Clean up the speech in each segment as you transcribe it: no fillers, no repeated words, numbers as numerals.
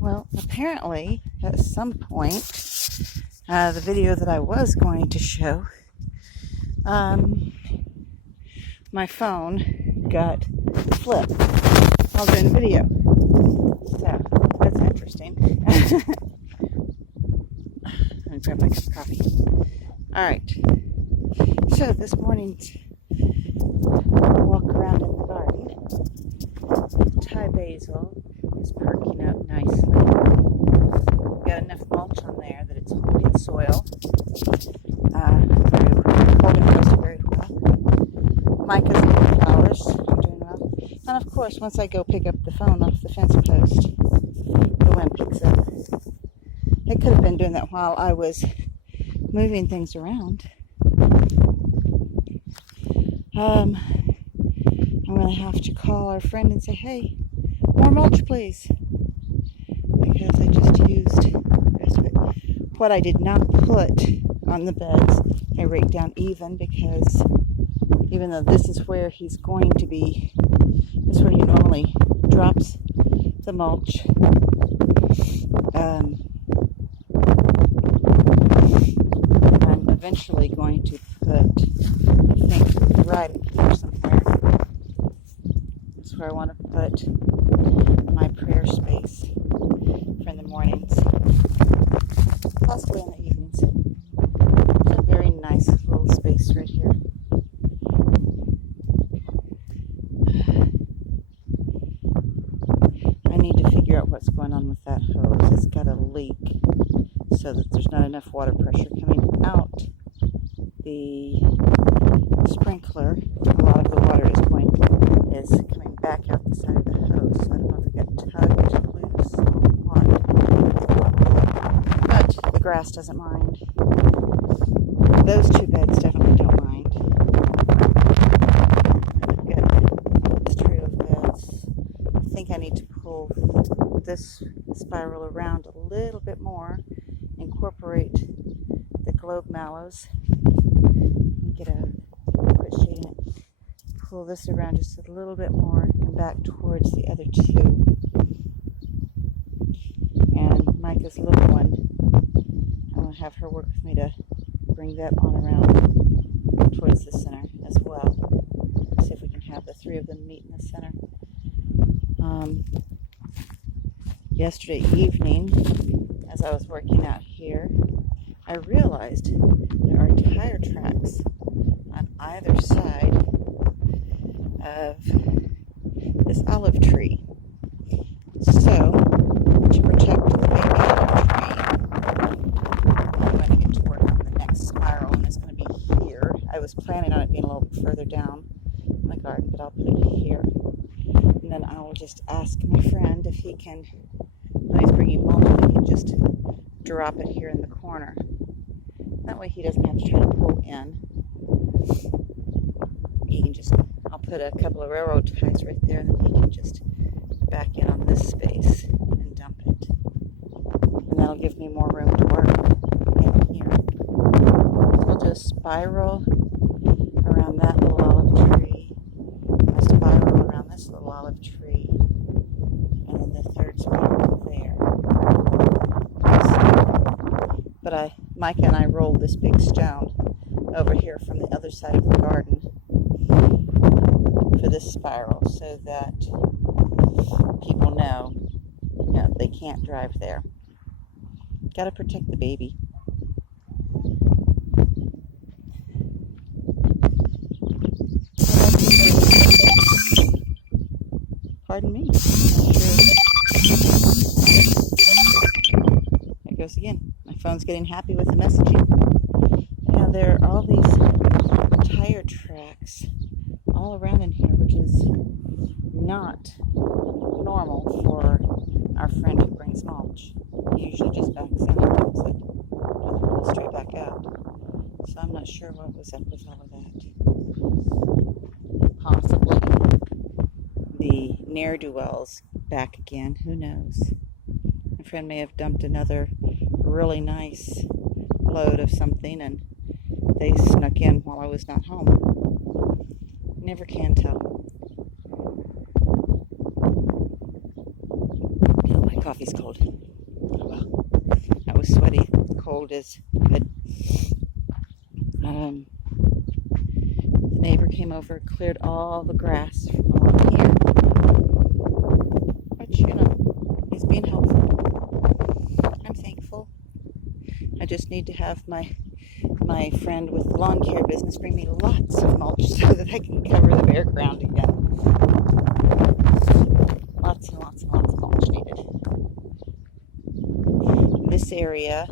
Well, apparently, at some point, the video that I was going to show, my phone got flipped while doing the video. So, that's interesting. Let me grab my cup of coffee. Alright. So, this morning's walk around in the garden. Thai basil is perking up nicely. Got enough mulch on there that it's holding soil. Holding moisture very well. Micah's little flowers are doing well. And of course, once I go pick up the phone off the fence post, the wind picks up. It could have been doing that while I was moving things around. I'm going to have to call our friend and say, hey, more mulch, please. Because I just used the rest of it. What I did not put on the beds, I raked down even because even though this is where he's going to be, this is where he normally drops the mulch. I'm eventually going to put, I think, right here somewhere. That's where I want to put my prayer space for the mornings, possibly in the evenings. It's a very nice little space right here. I need to figure out what's going on with that hose. It's got a leak so that there's not enough water pressure coming out the sprinkler. A lot of the water is coming back out the side of the hose. So I don't know if it got tugged loose or what. But the grass doesn't mind. Those two beds definitely don't mind. I've got this trio of beds. I think I need to pull this spiral around a little bit more, incorporate the globe mallows. Get a bit shade in it. Pull this around just a little bit more and back towards the other two. And Micah's little one, I'm going to have her work with me to bring that on around towards the center as well. See if we can have the three of them meet in the center. Yesterday evening, as I was working out here, I realized there are tire tracks on either side of this olive tree. So, to protect the baby olive tree, I'm going to get to work on the next spiral, and it's going to be here. I was planning on it being a little bit further down in the garden, but I'll put it here. And then I will just ask my friend if he can, when he's bringing mulch, if he can just drop it here in the corner. That way he doesn't have to try to pull in. He can just, I'll put a couple of railroad ties right there, and then he can just back in on this space and dump it. And that'll give me more room to work in here. So I'll do a spiral around that little olive tree, a spiral around this little olive tree, and then the third spiral there. But Micah and I rolled this big stone over here from the other side of the garden for this spiral so that people know, they can't drive there. Got to protect the baby. Pardon me. There goes again. My phone's getting happy with the messaging. Now there are all these tire tracks all around in here, which is not normal for our friend who brings mulch. He usually just backs in and dumps it, and then goes straight back out. So I'm not sure what was up with all of that. Possibly the ne'er-do-wells back again. Who knows? My friend may have dumped another really nice load of something, and they snuck in while I was not home. Never can tell. coffee's cold. Well, that was sweaty. Cold is good. The neighbor came over, cleared all the grass from along here. But, he's being helpful. I'm thankful. I just need to have my friend with the lawn care business bring me lots of mulch so that I can cover the bare ground again. Lots and lots and lots of mulch needed. This area,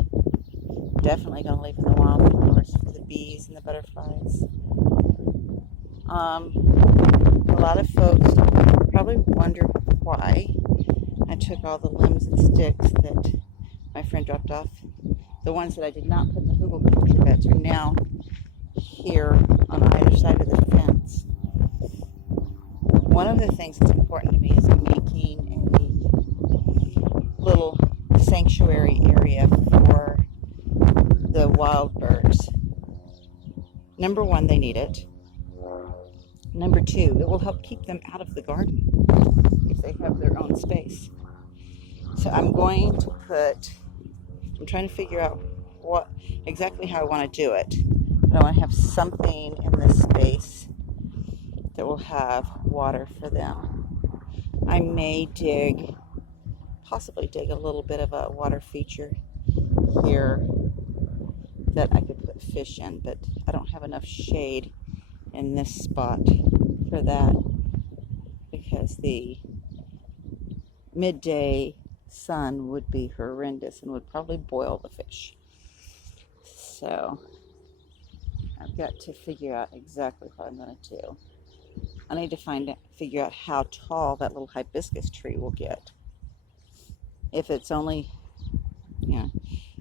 definitely going to leave in the wildflowers for the bees and the butterflies. A lot of folks probably wonder why I took all the limbs and sticks that my friend dropped off. The ones that I did not put in the hugelkultur beds are now here on either side of the fence. One of the things that's important to me is making a little sanctuary area for the wild birds. Number one, they need it. Number two, it will help keep them out of the garden if they have their own space. So I'm trying to figure out exactly how I want to do it. But I want to have something in this space that will have water for them. I may possibly dig a little bit of a water feature here that I could put fish in, but I don't have enough shade in this spot for that because the midday sun would be horrendous and would probably boil the fish. So I've got to figure out exactly what I'm going to do. I need to figure out how tall that little hibiscus tree will get. If it's only,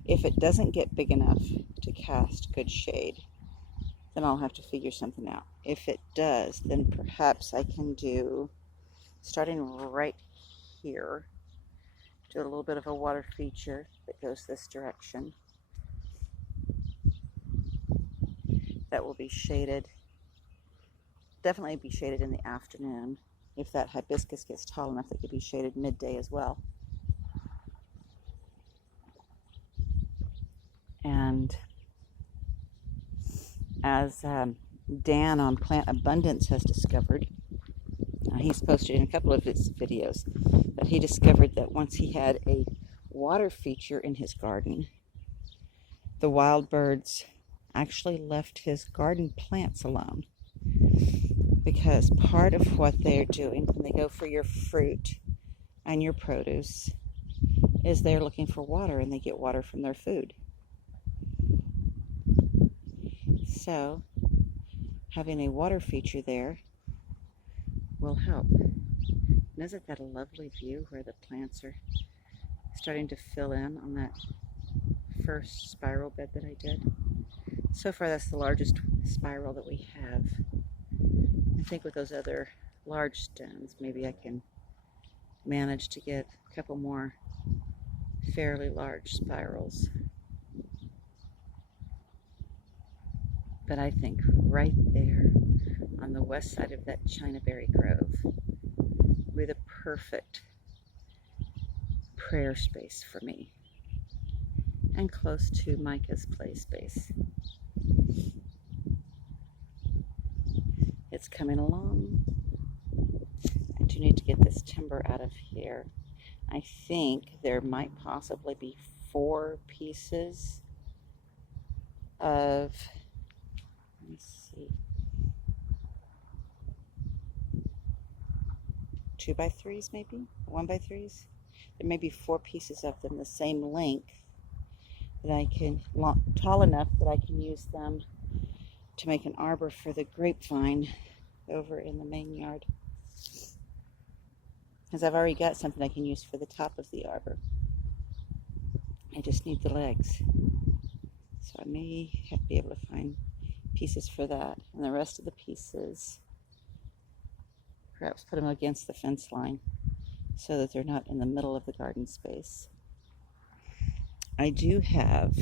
if it doesn't get big enough to cast good shade, then I'll have to figure something out. If it does, then perhaps I can do, starting right here, do a little bit of a water feature that goes this direction. That will be shaded, definitely be shaded in the afternoon. If that hibiscus gets tall enough, it could be shaded midday as well. And as Dan on Plant Abundance has discovered, he's posted in a couple of his videos that he discovered that once he had a water feature in his garden, the wild birds actually left his garden plants alone, because part of what they're doing when they go for your fruit and your produce is they're looking for water, and they get water from their food. So having a water feature there will help. And isn't that a lovely view where the plants are starting to fill in on that first spiral bed that I did? So far, that's the largest spiral that we have. I think with those other large stems, maybe I can manage to get a couple more fairly large spirals. But I think right there on the west side of that Chinaberry Grove will be the perfect prayer space for me, and close to Micah's play space. It's coming along. I do need to get this timber out of here. I think there might possibly be 4 pieces of, let me see, 2x3s maybe, 1x3s. There may be 4 pieces of them the same length that I can, tall enough that I can use them to make an arbor for the grapevine over in the main yard. Because I've already got something I can use for the top of the arbor. I just need the legs. So I may be able to find pieces for that. And the rest of the pieces, perhaps put them against the fence line so that they're not in the middle of the garden space. I do have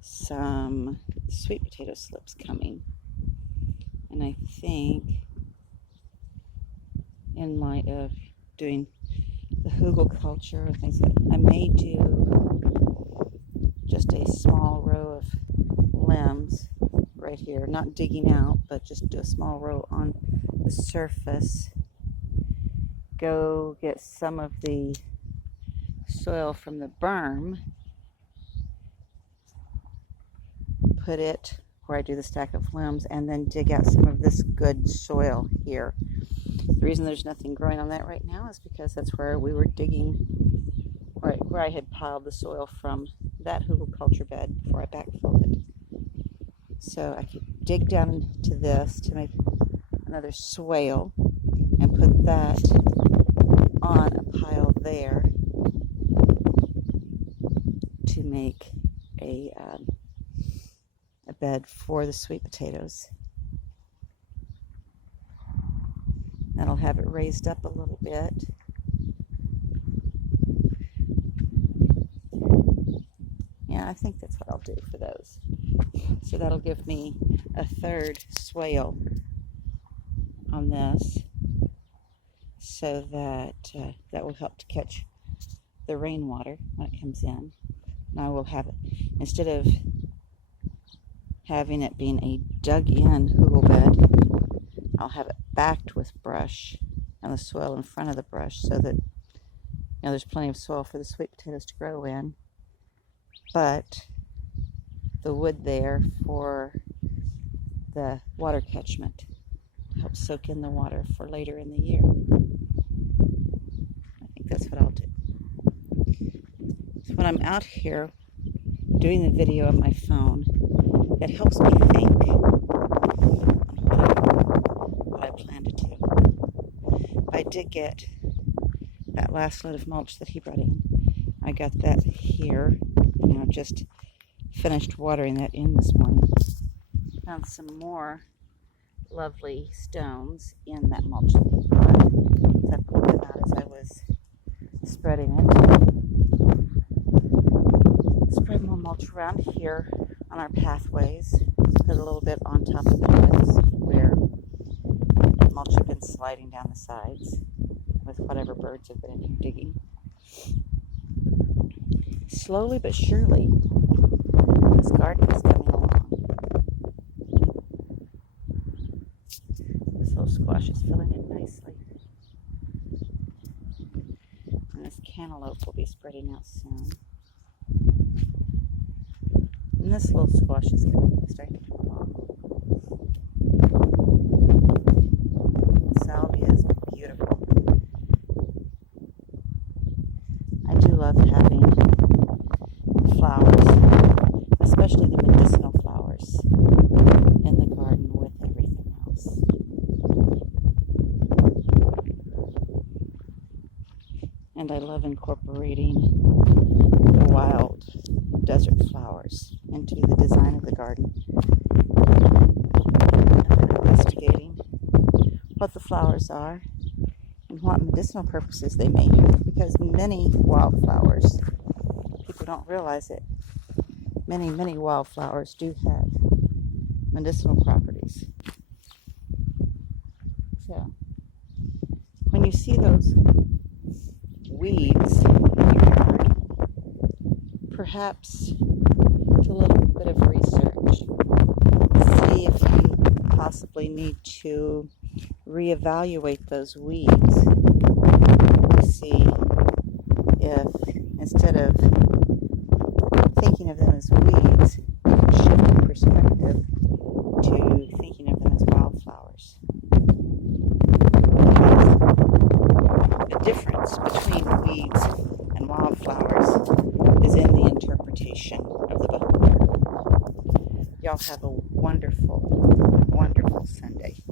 some sweet potato slips coming. And I think, in light of doing the hugelkultur and things like that. I may do just a small row of limbs right here, not digging out, but just do a small row on the surface. Go get some of the soil from the berm, put it where I do the stack of limbs, and then dig out some of this good soil here. The reason there's nothing growing on that right now is because that's where we were digging, right where I had piled the soil from that hugelkultur bed before I backfilled it. So I could dig down into this to make another swale and put that on a pile there to make a bed for the sweet potatoes. That'll have it raised up a little bit. Yeah, I think that's what I'll do for those. So that'll give me a third swale on this, so that that will help to catch the rainwater when it comes in. And I will have it, instead of having it being a dug-in hugel bed, I'll have it backed with brush and the soil in front of the brush, so that there's plenty of soil for the sweet potatoes to grow in, but the wood there for the water catchment helps soak in the water for later in the year. I think that's what I'll do. So when I'm out here doing the video on my phone, it helps me think what I plan to do. I did get that last load of mulch that he brought in. I got that here. I just finished watering that in this morning. Found some more lovely stones in that mulch that he brought. So I pulled them out as I was spreading it. Spread more mulch around here on our pathways. Put a little bit on top of the beds where mulch had been sliding down the sides with whatever birds have been in here digging. Slowly but surely, this garden is coming along. This little squash is filling in nicely. And this cantaloupe will be spreading out soon. And this little squash is starting to come along. The salvia is beautiful. I do love having flowers, especially the medicinal flowers, in the garden with everything else. And I love incorporating the wild desert flowers into the design of the garden. And investigating what the flowers are and what medicinal purposes they may have, because many wildflowers, people don't realize it, many wildflowers do have medicinal properties. So when you see those weeds in your yard, perhaps do a little bit of research. See if you possibly need to reevaluate those weeds. See if, instead of thinking of them as weeds, shift your perspective to thinking of them as wildflowers. The difference between weeds and wildflowers is in the interpretation of the beholder. Y'all have a wonderful, wonderful Sunday.